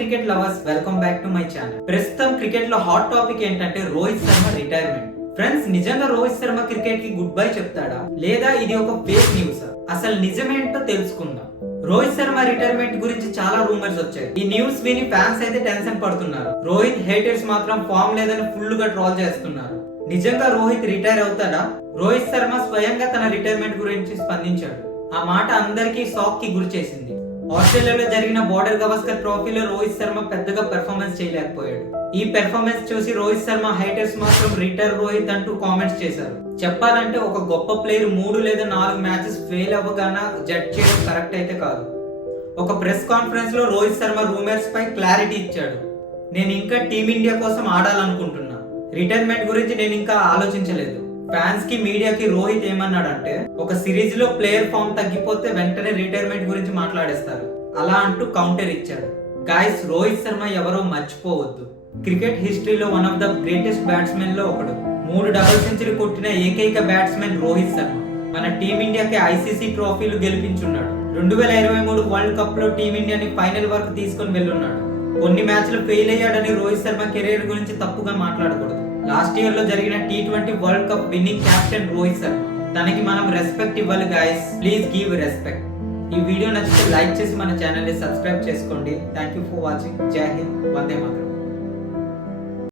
Cricket lovers welcome back to my channel. ప్రస్తుతం క్రికెట్లో hot topic ఏంటంటే రోహిత్ శర్మ రిటైర్మెంట్ ఫ్రెండ్స్ నిజంగా రోహిత్ శర్మ క్రికెట్కి గుడ్ బై చెప్తాడా? లేదా ఇది ఒక ఫేక్ న్యూస్ అసలు నిజమేంటో తెలుసుకుందాం. రోహిత్ శర్మ రిటైర్మెంట్ గురించి చాలా రూమర్స్ వచ్చాయి. ఈ న్యూస్ విని ఫ్యాన్స్ అయితే టెన్షన్ పడుతున్నారు. రోహిత్ హేటర్స్ మాత్రం ఫామ్ లేదని ఫుల్గా ట్రోల్ చేస్తున్నారు. నిజంగా రోహిత్ రిటైర్ అవుతాడా? రోహిత్ శర్మ స్వయంగా తన రిటైర్మెంట్ గురించి స్పందించాడు. ఆ మాట అందరికీ షాక్కి గురి చేసింది ఆస్ట్రేలియాలో జరిగిన బోర్డర్ గవస్కర్ ట్రోఫీలో రోహిత్ శర్మ పెద్దగా పెర్ఫార్మెన్స్ చేయలేకపోయాడు. ఈ పెర్ఫార్మెన్స్ చూసి రోహిత్ శర్మ హైటర్స్ మాత్రం రిటైర్ రోహిత్ అంటూ కామెంట్స్ చేశారు. చెప్పాలంటే ఒక గొప్ప ప్లేయర్ మూడు లేదా నాలుగు మ్యాచెస్ ఫెయిల్ అవ్వగానే జడ్జ్ చేయడం కరెక్ట్ అయితే కాదు. ఒక ప్రెస్ కాన్ఫరెన్స్లో రోహిత్ శర్మ రూమర్స్ పై క్లారిటీ ఇచ్చాడు. నేను ఇంకా టీమిండియా కోసం ఆడాలనుకుంటున్నా. రిటైర్మెంట్ గురించి నేను ఇంకా ఆలోచించలేదు. ఫ్యాన్స్కి మీడియాకి రోహిత్ ఏమన్నాడంటే ఒక సిరీస్లో ప్లేయర్ ఫామ్ తగ్గిపోతే వెంటనే రిటైర్మెంట్ గురించి మాట్లాడేస్తారు. అలా అంటూ కౌంటర్ ఇచ్చాడు. గాయస్ రోహిత్ శర్మ ఎవరో మర్చిపోవద్దు. క్రికెట్ హిస్టరీలో వన్ ఆఫ్ ద గ్రేటెస్ట్ బ్యాట్స్మెన్లో ఒకడు. మూడు డబుల్ సెంచరీ కొట్టిన ఏకైక బ్యాట్స్మెన్ రోహిత్ శర్మ. మన టీమిండియాకి ఐసీసీ ట్రోఫీలు గెలిపించున్నాడు. రెండు వేల ఇరవై మూడు వరల్డ్ కప్లో టీమిండియాని ఫైనల్ వరకు తీసుకొని వెళ్ళున్నాడు. కొన్ని మ్యాచ్లు ఫెయిల్ అయ్యాడని రోహిత్ శర్మ కెరీర్ గురించి తప్పుగా మాట్లాడకూడదు. లాస్ట్ ఇయర్లో జరిగిన T twenty world cup winning captain Rohit Sharma. తనకి మనం రెస్పెక్ట్ ఇవ్వాలి గాయస్ ప్లీజ్ గివ్ రెస్పెక్ట్ ఈ వీడియో నచ్చితే లైక్ చేసి మన ఛానల్ని సబ్స్క్రైబ్ చేసుకోండి. థ్యాంక్ యూ ఫర్ వాచింగ్ జై హింద్. వందే మాత్రం.